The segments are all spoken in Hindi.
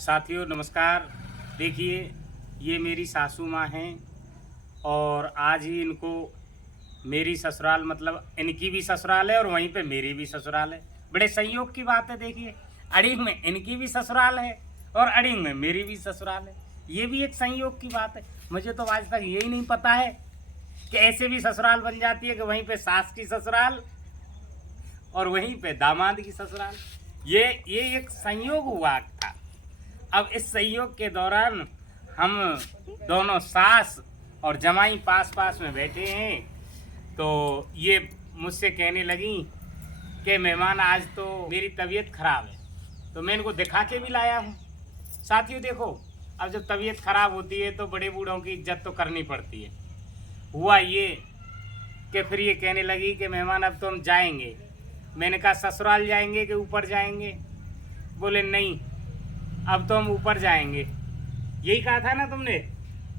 साथियों नमस्कार। देखिए, ये मेरी सासू माँ हैं और आज ही इनको मेरी ससुराल मतलब इनकी भी ससुराल है और वहीं पे मेरी भी ससुराल है। बड़े संयोग की बात है। देखिए, अड़िंग में इनकी भी ससुराल है और अड़िंग में मेरी भी ससुराल है। ये भी एक संयोग की बात है। मुझे तो आज तक यही नहीं पता है कि ऐसे भी ससुराल बन जाती है कि वहीं पे सास की ससुराल और वहीं पे दामाद की ससुराल। ये एक संयोग हुआ था। अब इस संयोग के दौरान हम दोनों सास और जमाई पास पास में बैठे हैं, तो ये मुझसे कहने लगी कि मेहमान आज तो मेरी तबीयत खराब है, तो मैं इनको दिखा के भी लाया हूँ। साथियों देखो, अब जब तबीयत खराब होती है तो बड़े बूढ़ों की इज्जत तो करनी पड़ती है। हुआ ये कि फिर ये कहने लगी कि मेहमान अब तो हम जाएंगे। मैंने कहा ससुराल जाएंगे कि ऊपर जाएंगे? बोले नहीं, अब तो हम ऊपर जाएंगे। यही कहा था ना तुमने?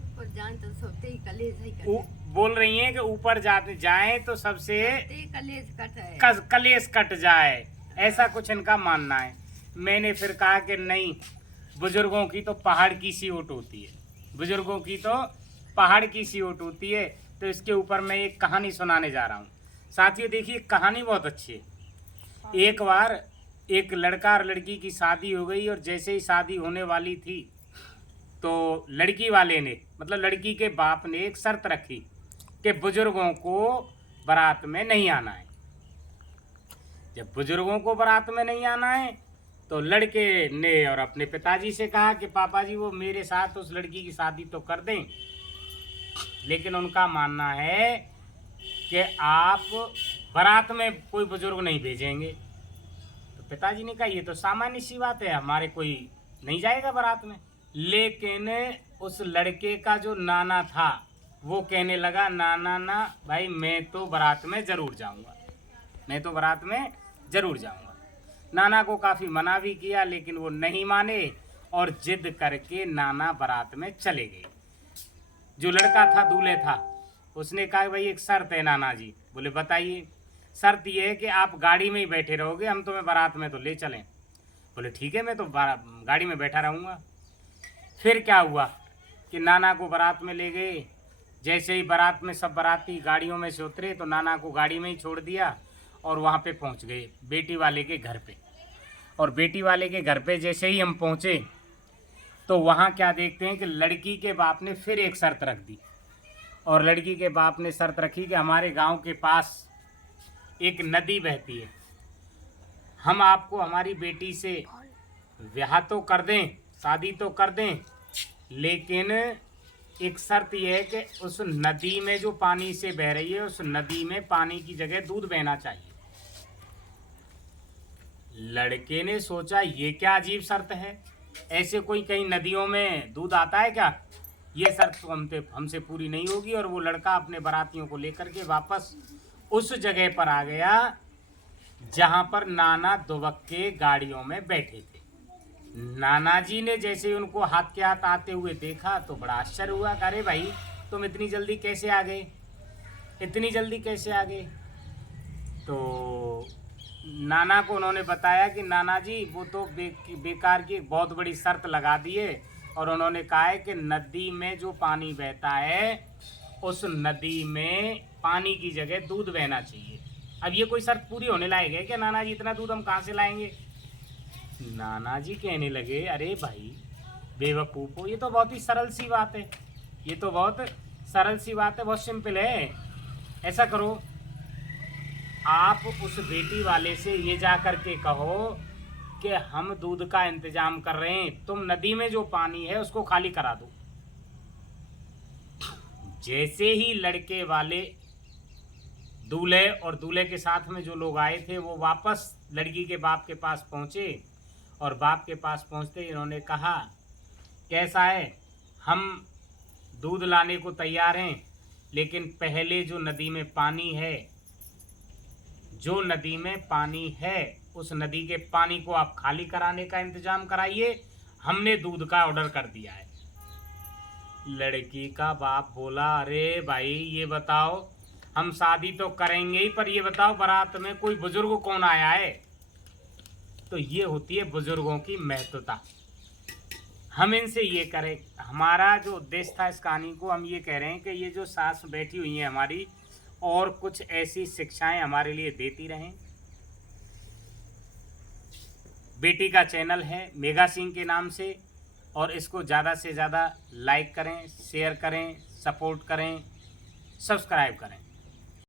ऊपर जान तो सबसे ही कलेज है। बोल रही हैं कि ऊपर जाते जाएं तो सबसे कलेज कट है, कलेश कट जाए, ऐसा कुछ इनका मानना है। मैंने फिर कहा कि नहीं, बुजुर्गों की तो पहाड़ की सी ओट होती है, बुजुर्गों की तो पहाड़ की सी ओट होती है। तो इसके ऊपर मैं एक कहानी सुनाने जा रहा हूँ। साथियों देखिए, कहानी बहुत अच्छी है। एक बार एक लड़का और लड़की की शादी हो गई और जैसे ही शादी होने वाली थी तो लड़की वाले ने मतलब लड़की के बाप ने एक शर्त रखी कि बुजुर्गों को बारात में नहीं आना है। जब बुजुर्गों को बारात में नहीं आना है तो लड़के ने और अपने पिताजी से कहा कि पापा जी वो मेरे साथ उस लड़की की शादी तो कर दें, लेकिन उनका मानना है कि आप बारात में कोई बुजुर्ग नहीं भेजेंगे। तो पिताजी ने कहा ये तो सामान्य सी बात है, हमारे कोई नहीं जाएगा बारात में। लेकिन उस लड़के का जो नाना था वो कहने लगा नाना ना भाई, मैं तो बारात में ज़रूर जाऊंगा, मैं तो बारात में ज़रूर जाऊंगा। नाना को काफ़ी मना भी किया लेकिन वो नहीं माने और जिद करके नाना बारात में चले गए। जो लड़का था दूल्हे था, उसने कहा भाई एक शर्त है नाना जी। बोले बताइए। शर्त ये है कि आप गाड़ी में ही बैठे रहोगे, हम तुम्हें बारात में तो ले चलें। बोले ठीक है, मैं तो गाड़ी में बैठा रहूँगा। फिर क्या हुआ कि नाना को बारात में ले गए। जैसे ही बारात में सब बाराती गाड़ियों में से उतरे तो नाना को गाड़ी में ही छोड़ दिया और वहाँ पे पहुँच गए बेटी वाले के घर पे। और बेटी वाले के घर पे जैसे ही हम पहुँचे तो वहाँ क्या देखते हैं कि लड़की के बाप ने फिर एक शर्त रख दी। और लड़की के बाप ने शर्त रखी कि हमारे गांव के पास एक नदी बहती है, हम आपको हमारी बेटी से ब्याह तो कर दें, शादी तो कर दें, लेकिन एक शर्त यह है कि उस नदी में जो पानी से बह रही है उस नदी में पानी की जगह दूध बहना चाहिए। लड़के ने सोचा ये क्या अजीब शर्त है, ऐसे कोई कहीं नदियों में दूध आता है क्या? ये शर्त तो हमसे पूरी नहीं होगी। और वो लड़का अपने बारातियों को लेकर के वापस उस जगह पर आ गया जहां पर नाना दुबक के गाड़ियों में बैठे थे। नाना जी ने जैसे ही उनको हाथ के हाथ आते हुए देखा तो बड़ा आश्चर्य हुआ। अरे भाई, तुम इतनी जल्दी कैसे आ गए, इतनी जल्दी कैसे आ गए? तो नाना को उन्होंने बताया कि नाना जी वो तो बेकार की बहुत बड़ी शर्त लगा दी है और उन्होंने कहा है कि नदी में जो पानी बहता है उस नदी में पानी की जगह दूध बहना चाहिए। अब ये कोई शर्त पूरी होने लायक है क्या नाना जी? इतना दूध हम कहाँ से लाएंगे? नाना जी कहने लगे अरे भाई बेवकूफ़ हो, ये तो बहुत ही सरल सी बात है, ये तो बहुत सरल सी बात है, बहुत सिंपल है। ऐसा करो, आप उस बेटी वाले से ये जा कर के कहो कि हम दूध का इंतजाम कर रहे हैं, तुम नदी में जो पानी है उसको खाली करा दो। जैसे ही लड़के वाले दूल्हे और दूल्हे के साथ में जो लोग आए थे वो वापस लड़की के बाप के पास पहुंचे और बाप के पास पहुंचते इन्होंने कहा कैसा है, हम दूध लाने को तैयार हैं, लेकिन पहले जो नदी में पानी है, जो नदी में पानी है उस नदी के पानी को आप खाली कराने का इंतजाम कराइए, हमने दूध का ऑर्डर कर दिया है। लड़की का बाप बोला अरे भाई ये बताओ, हम शादी तो करेंगे ही, पर ये बताओ बारात में कोई बुजुर्ग कौन आया है? तो ये होती है बुजुर्गों की महत्वता। हम इनसे ये करें, हमारा जो उद्देश्य था इस कहानी को, हम ये कह रहे हैं कि ये जो सास बैठी हुई हैं हमारी, और कुछ ऐसी शिक्षाएं हमारे लिए देती रहें। बेटी का चैनल है मेघा सिंह के नाम से, और इसको ज़्यादा से ज़्यादा लाइक करें, शेयर करें, सपोर्ट करें, सब्सक्राइब करें।